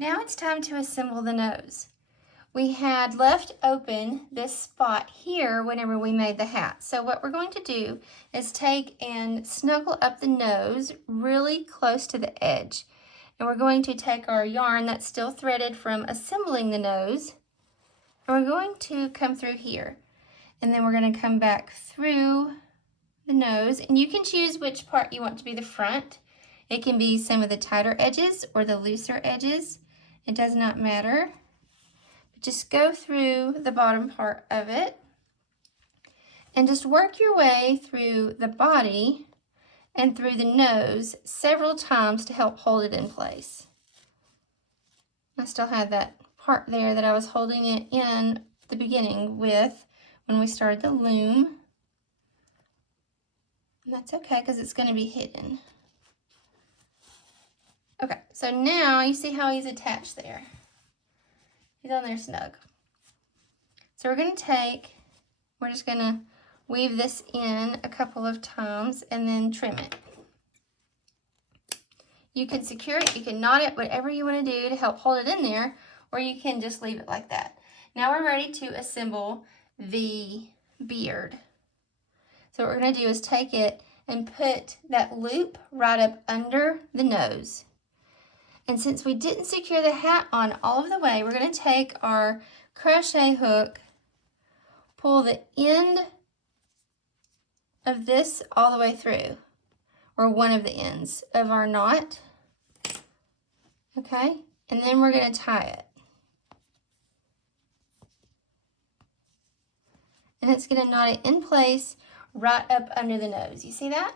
Now it's time to assemble the nose. We had left open this spot here whenever we made the hat. So what we're going to do is take and snuggle up the nose really close to the edge. And we're going to take our yarn that's still threaded from assembling the nose, and we're going to come through here. And then we're going to come back through the nose, and you can choose which part you want to be the front. It can be some of the tighter edges or the looser edges. It does not matter. But just go through the bottom part of it and just work your way through the body and through the nose several times to help hold it in place. I still have that part there that I was holding it in the beginning with when we started the loom. And that's okay because it's going to be hidden. Okay, so now you see how he's attached there. He's on there snug. So we're just going to weave this in a couple of times and then trim it. You can secure it, you can knot it, whatever you want to do to help hold it in there, or you can just leave it like that. Now we're ready to assemble the beard. So what we're going to do is take it and put that loop right up under the nose. And since we didn't secure the hat on all of the way, we're going to take our crochet hook, pull the end of this all the way through, or one of the ends of our knot. Okay, and then we're going to tie it. And it's going to knot it in place right up under the nose. You see that?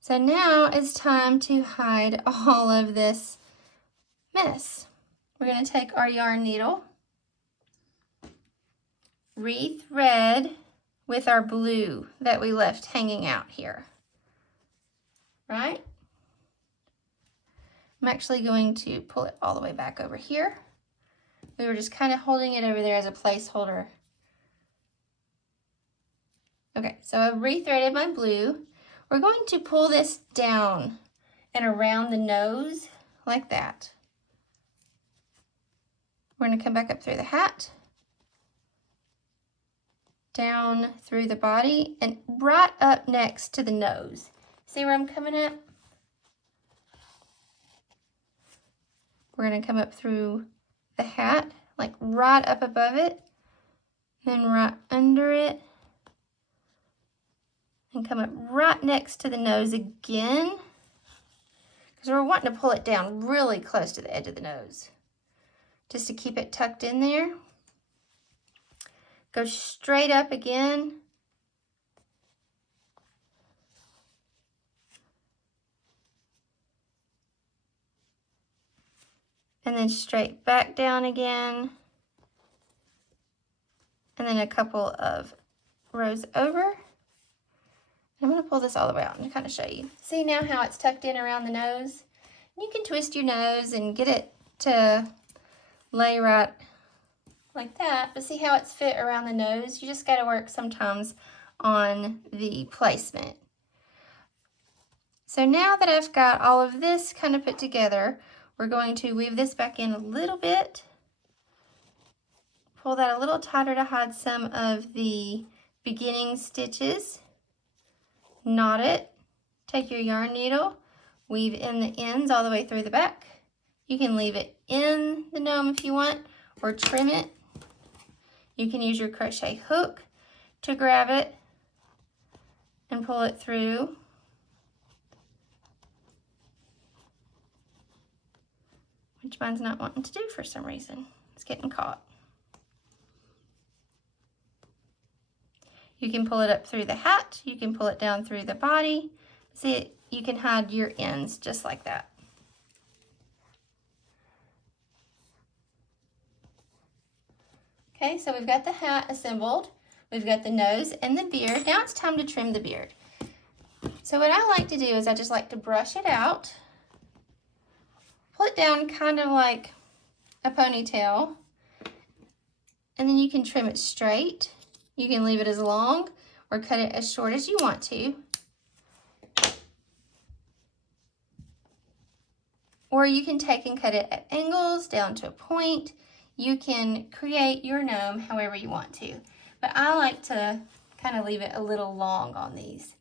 So now it's time to hide all of this mess. We're going to take our yarn needle, rethread with our blue that we left hanging out here, right? I'm actually going to pull it all the way back over here. We were just kind of holding it over there as a placeholder. Okay, so I've rethreaded my blue. We're going to pull this down and around the nose like that. We're going to come back up through the hat, down through the body, and right up next to the nose. See where I'm coming at? We're going to come up through the hat, like right up above it, then right under it, and come up right next to the nose again, because we're wanting to pull it down really close to the edge of the nose, just to keep it tucked in there. Go straight up again. And then straight back down again. And then a couple of rows over. I'm going to pull this all the way out and kind of show you. See now how it's tucked in around the nose? You can twist your nose and get it to lay right like that, but see how it's fit around the nose? You just got to work sometimes on the placement. So now that I've got all of this kind of put together, we're going to weave this back in a little bit. Pull that a little tighter to hide some of the beginning stitches. Knot it, take your yarn needle, weave in the ends all the way through the back. You can leave it in the gnome if you want, or trim it. You can use your crochet hook to grab it and pull it through. Which mine's not wanting to do for some reason. It's getting caught. You can pull it up through the hat, you can pull it down through the body. See, you can hide your ends just like that. Okay, so we've got the hat assembled, we've got the nose and the beard. Now it's time to trim the beard. So what I like to do is I just like to brush it out, pull it down kind of like a ponytail, and then you can trim it straight. You can leave it as long or cut it as short as you want to. or you can take and cut it at angles down to a point. You can create your gnome however you want to, but I like to kind of leave it a little long on these.